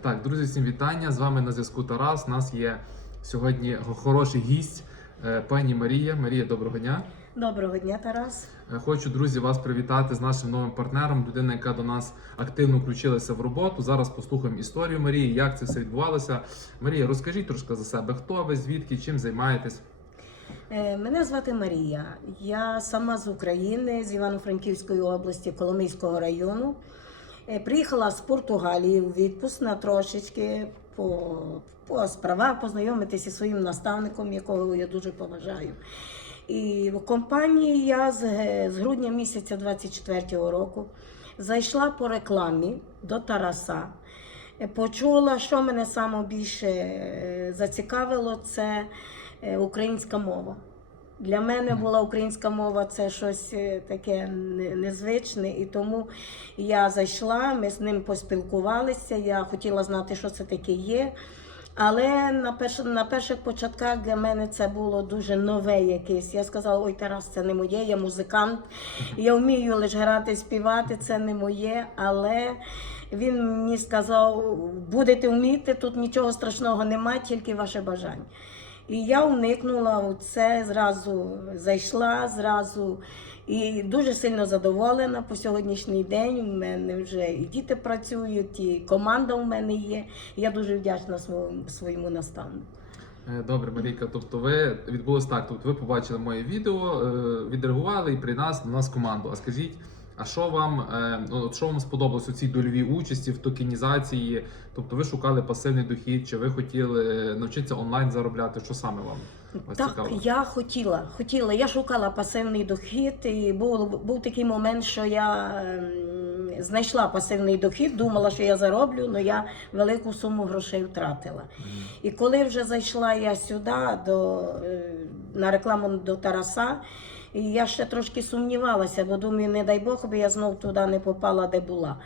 Так, друзі, всім вітання. З вами на зв'язку Тарас. У нас є сьогодні хороший гість, е, пані Марія. Марія, доброго дня. Доброго дня, Тарас. Е, Хочу, друзі, вас привітати з нашим новим партнером, людина, яка до нас активно включилася в роботу. Зараз послухаємо історію Марії, як це все відбувалося. Марія, розкажіть трошки за себе, хто ви, звідки, чим займаєтесь? Е, Мене звати Марія. Я сама з України, з Івано-Франківської області, Коломийського району. Е, Приїхала з Португалії у відпуск на трошечки по, по справах познайомитися зі своїм наставником, якого я дуже поважаю. І в компанії я з, з грудня місяця 24-го року зайшла по рекламі до Тараса. Е, Почула, що мене саме більше е, зацікавило, це е, українська мова. Для мене була українська мова це щось е, таке незвичне, і тому я зайшла, ми з ним поспілкувалися. Я хотіла знати, що це таке є. Але на, перш, на перших початках для мене це було дуже нове якесь. Я сказала: ой, Тарас, це не моє, я музикант. Я вмію лише грати, співати, це не моє. Але він мені сказав: будете вміти, тут нічого страшного немає, тільки ваше бажання. І я уникнула у це, зразу зайшла, зразу і дуже сильно задоволена по сьогоднішній день. У мене вже і діти працюють, і команда у мене є. Я дуже вдячна своєму, своєму наставнику. Е, Добре, Марійка. Тобто, ви відбулось так. Тобто, ви побачили моє відео, е, відреагували і при нас до нас команду. А скажіть, а що вам е, ну, що вам сподобалось у цій дольовій участі в токенізації? Тобто, ви шукали пасивний дохід, чи ви хотіли е, навчитися онлайн заробляти? Що саме вам вас Так, цікаво? я хотіла, хотіла. Я шукала пасивний дохід, і був, був такий момент, що я ем, знайшла пасивний дохід, думала, що я зароблю, але я велику суму грошей втратила. І коли вже зайшла я сюди до, е, на рекламу до Тараса, і я ще трошки сумнівалася, бо думаю, не дай Бог, би я знов туди не попала, де була.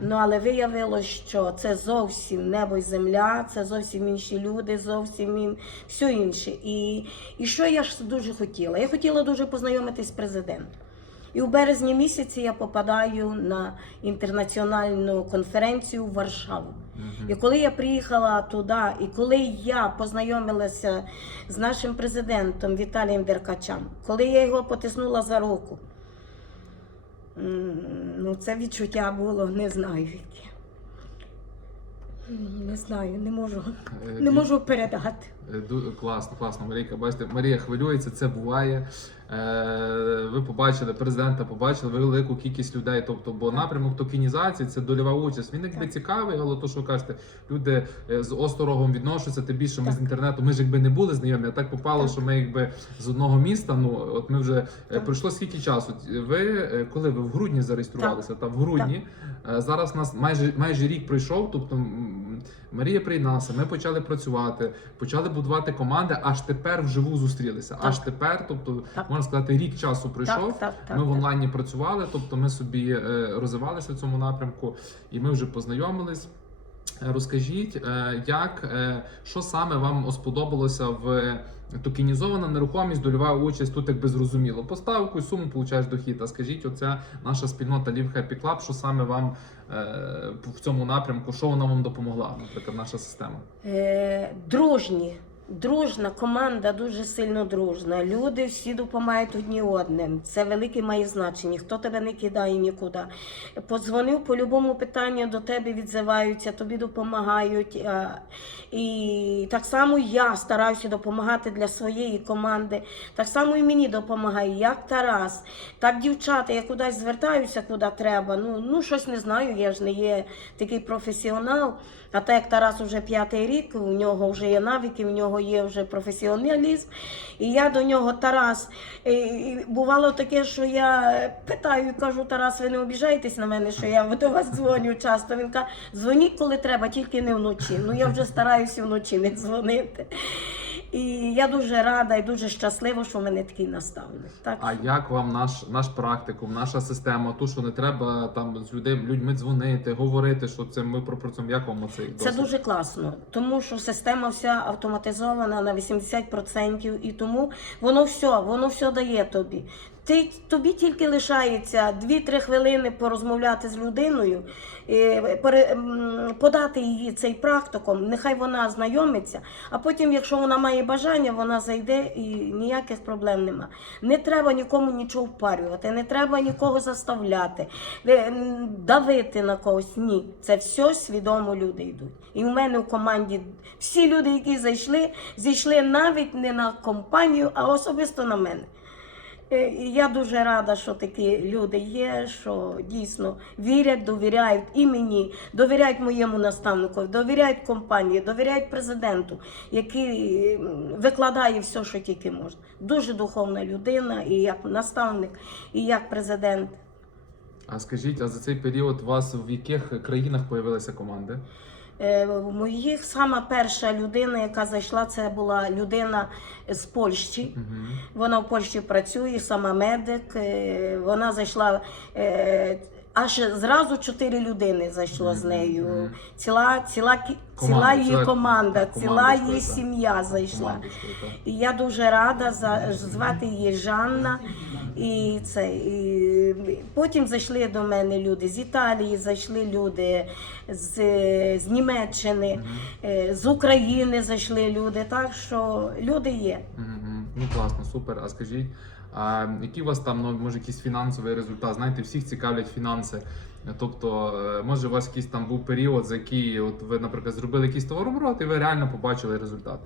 Ну але виявилось, що це зовсім небо і земля, це зовсім інші люди, зовсім ін... все інше. І, і що я ж дуже хотіла? Я хотіла дуже познайомитись з президентом. І у березні місяці я попадаю на інтернаціональну конференцію в Варшаву. І коли я приїхала туди, і коли я познайомилася з нашим президентом Віталієм Деркачем, коли я його потиснула за руку, ну це відчуття було, не знаю яке. Не знаю, не можу, Е, не можу передати. Е, Класно, класно, Марійка. Бачите, Марія хвилюється, це буває. Е, ви побачили президента, побачили велику кількість людей. Тобто, бо напрямок токенізації це дольова участь. Він якби Так. цікавий, але то, що ви кажете, люди е, з осторогом відношуться. Тим більше ми Так. з інтернету. Ми ж якби не були знайомі, а так попало, Так. що ми якби з одного міста. Ну от ми вже Так. пройшло скільки часу. Ви коли ви в грудні зареєструвалися? Та в грудні Е, зараз у нас майже майже рік пройшов. Тобто Марія приєдналася, ми почали працювати, почали будувати команди. Аж тепер вживу зустрілися. Так. Аж тепер, тобто Так. можна сказати, рік часу пройшов. Так, так, так, ми в так. онлайні працювали, тобто ми собі е, розвивалися в цьому напрямку, і ми вже познайомились. Е, Розкажіть, е, як е, що саме вам сподобалося в токенізована нерухомість, дольова участь тут якби зрозуміло. Поставку суму получаєш дохід. А скажіть, оця наша спільнота Live Happy Club, що саме вам в цьому напрямку, що вона вам допомогла, наприклад, наша система? Дружні. Дружна команда дуже сильно дружна. Люди всі допомагають одні одним. Це велике має значення. Хто тебе не кидає нікуди. Подзвонив по будь-якому питанню до тебе відзиваються, тобі допомагають. І так само я стараюся допомагати для своєї команди. Так само і мені допомагає, як Тарас, так дівчата. Я кудись звертаюся, куди треба. Ну, ну щось не знаю, я ж не є такий професіонал. А так як Тарас вже п'ятий рік, у нього вже є навики, у нього є вже професіоналізм. І я до нього Тарас. І бувало таке, що я питаю, кажу, Тарас, ви не обіжаєтесь на мене, що я до вас дзвоню часто. Він каже, дзвоніть, коли треба, тільки не вночі. Ну я вже стараюся вночі не дзвонити. І я дуже рада і дуже щаслива, що в мене такий наставник. Так А як вам наш наш практикум, наша система? Ту, що не треба там з людей, людьми дзвонити, говорити, що це ми пропрацюємо. Як вам оцей Це дуже класно, тому що система вся автоматизована на 80%, і тому воно все, воно все дає тобі. Ти, тобі тільки лишається 2-3 хвилини порозмовляти з людиною, е, подати її цей практикум, нехай вона знайомиться, а потім, якщо вона має бажання, вона зайде і ніяких проблем нема. Не треба нікому нічого впарювати, не треба нікого заставляти, е, давити на когось. Ні, це все свідомо люди йдуть. І в мене в команді всі люди, які зайшли, зійшли навіть не на компанію, а особисто на мене. Е, Я дуже рада, що такі люди є, що дійсно вірять, довіряють і мені, довіряють моєму наставнику, довіряють компанії, довіряють президенту, який викладає все, що тільки можна. Дуже духовна людина, і як наставник, і як президент. А скажіть, а за цей період у вас в яких країнах появилися команди? Е, моїх сама перша людина, яка зайшла, це була людина з Польщі. Вона в Польщі працює, сама медик. е, Вона зайшла е, аж зразу чотири людини зайшло з нею. Ціла, ціла, Команда, ціла її команда, ціла її сім'я зайшла. І я дуже рада за звати її Жанна. І це і потім зайшли до мене люди з Італії, зайшли люди з, з Німеччини, е, з України зайшли люди. Так що люди є. Ну класно, супер. А скажіть, а який у вас там ну, може якийсь фінансовий результат? Знаєте, всіх цікавлять фінанси. Тобто, е, може, у вас якийсь там був період, за який от ви, наприклад, зробили якийсь товарооборот, і ви реально побачили результат.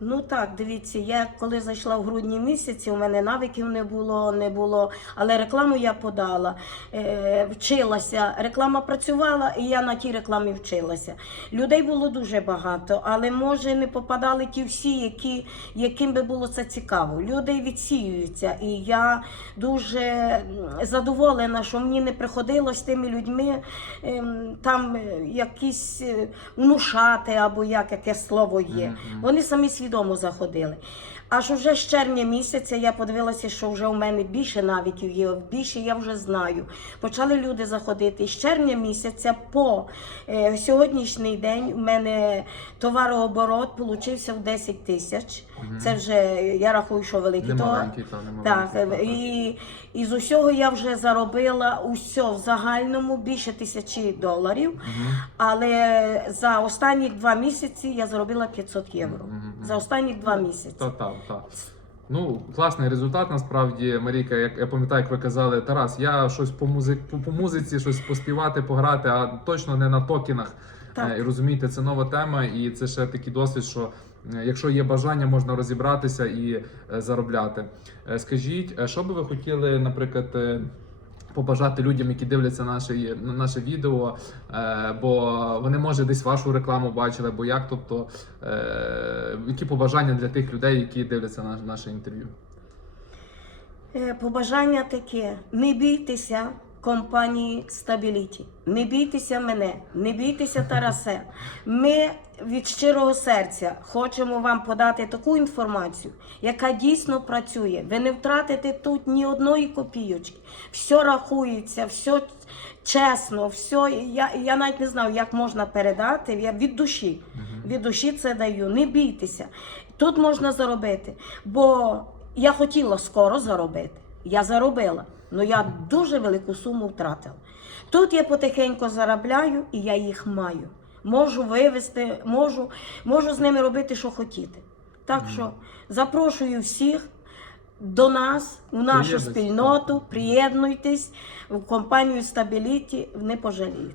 Ну так, дивіться, я коли зайшла в грудні місяці, у мене навиків не було, не було, але рекламу я подала, е, вчилася. Реклама працювала, і я на тій рекламі вчилася. Людей було дуже багато, але може не попадали ті всі, які, яким би було це цікаво. Люди відсіюються, і я дуже задоволена, що мені не приходилось тими людьми ем, там е, якісь е, внушати або як яке слово є. Вони самі свідомо заходили. Аж уже з червня місяця я подивилася, що вже у мене більше навиків є, більше я вже знаю. Почали люди заходити. З червня місяця по е, сьогоднішній день у мене товарооборот получився в 10 тисяч. Мгм. Це вже я рахую, що великий Не маленький, та не Так, маленький. е, і, і з усього я вже заробила усе в загальному більше тисячі доларів. Мгм. Але за останні два місяці я заробила 500 євро. Мгм. За останні два місяці. Та, та, та. Ну, класний результат насправді, Марійка. Як я пам'ятаю, як ви казали, Тарас, я щось по музик, по, по музиці, щось поспівати, пограти, а точно не на токенах. Так. Е, І розумієте, це нова тема, і це ще такий досвід, що е, якщо є бажання, можна розібратися і е, заробляти. Скажіть, що би ви хотіли, наприклад. Побажати людям, які дивляться наше, на наше відео, е, бо вони може десь вашу рекламу бачили, бо як, тобто, е, які побажання для тих людей, які дивляться на наше інтерв'ю? Е, Побажання таке: не бійтеся компанії Stability, не бійтеся мене, не бійтеся Тарасе. Ми від щирого серця хочемо вам подати таку інформацію, яка дійсно працює. Ви не втратите тут ні одної копійочки. Все рахується, все чесно, все. Я, я навіть не знаю, як можна передати. Я від душі. Від душі це даю. Не бійтеся. Тут можна заробити. Бо я хотіла скоро заробити. Я заробила, але я дуже велику суму втратила. Тут я потихеньку заробляю і я їх маю. Можу вивезти, можу, можу з ними робити, що хотіти. Так що запрошую всіх до нас, у нашу спільноту, приєднуйтесь в компанію Стабіліті, не пожалієте.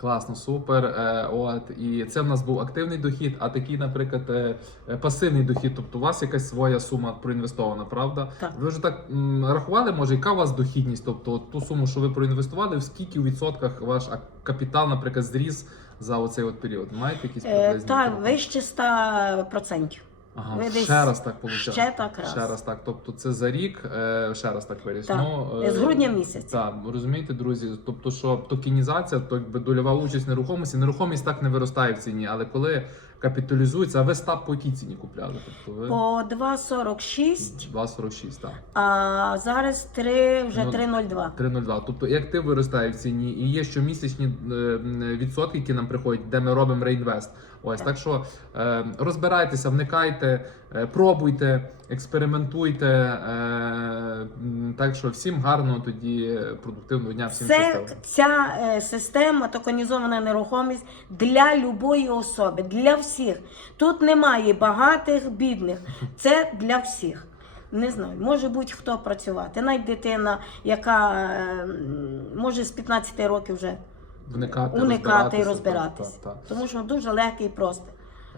Класно, супер. Е, от і це в нас був активний дохід, а такий, наприклад, е, е, пасивний дохід. Тобто у вас якась своя сума проінвестована, правда? Так. Ви вже так рахували, може, яка у вас дохідність? Тобто ту суму, що ви проінвестували, в скільки у відсотках ваш капітал, наприклад, зріс за оцей от період? Маєте якісь Е, так, вище 100%. Ага, ви десь ще раз так виходить. ще так раз. Ще раз так. Тобто це за рік, е, ще раз так виріс. Так, Ну, е, з грудня місяця. Так, ви розумієте, друзі. Тобто, що токенізація, то якби дольова участь нерухомості, нерухомість так не виростає в ціні, але коли капіталізується, а ви стап по якій ціні купляли? Тобто ви По 2,46, 2,46, так. а зараз 3, вже Ну, 3,02. 3,02. Тобто, як актив виростає в ціні, і є щомісячні е, м, відсотки, які нам приходять, де ми робимо реінвест. Ось Так. що е, розбирайтеся, вникайте, Е, Пробуйте, експериментуйте. е, Так що всім гарного тоді продуктивного дня, всім Це щасливо. ця е, система токенізована нерухомість для любої особи, для всіх. Тут немає багатих, бідних. Це для всіх. Не знаю, може будь-хто працювати. Навіть дитина, яка е, може з 15 років вже Вникати, уникати і розбиратися, Та, та. Тому що дуже легке і просте.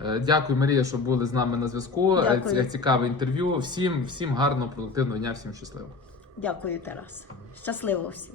Е, Дякую, Марія, що були з нами на зв'язку. Е, Дякую. Цікаве інтерв'ю. Всім, всім гарного, продуктивного дня, всім щасливо. Дякую, Тарас. Щасливо всім.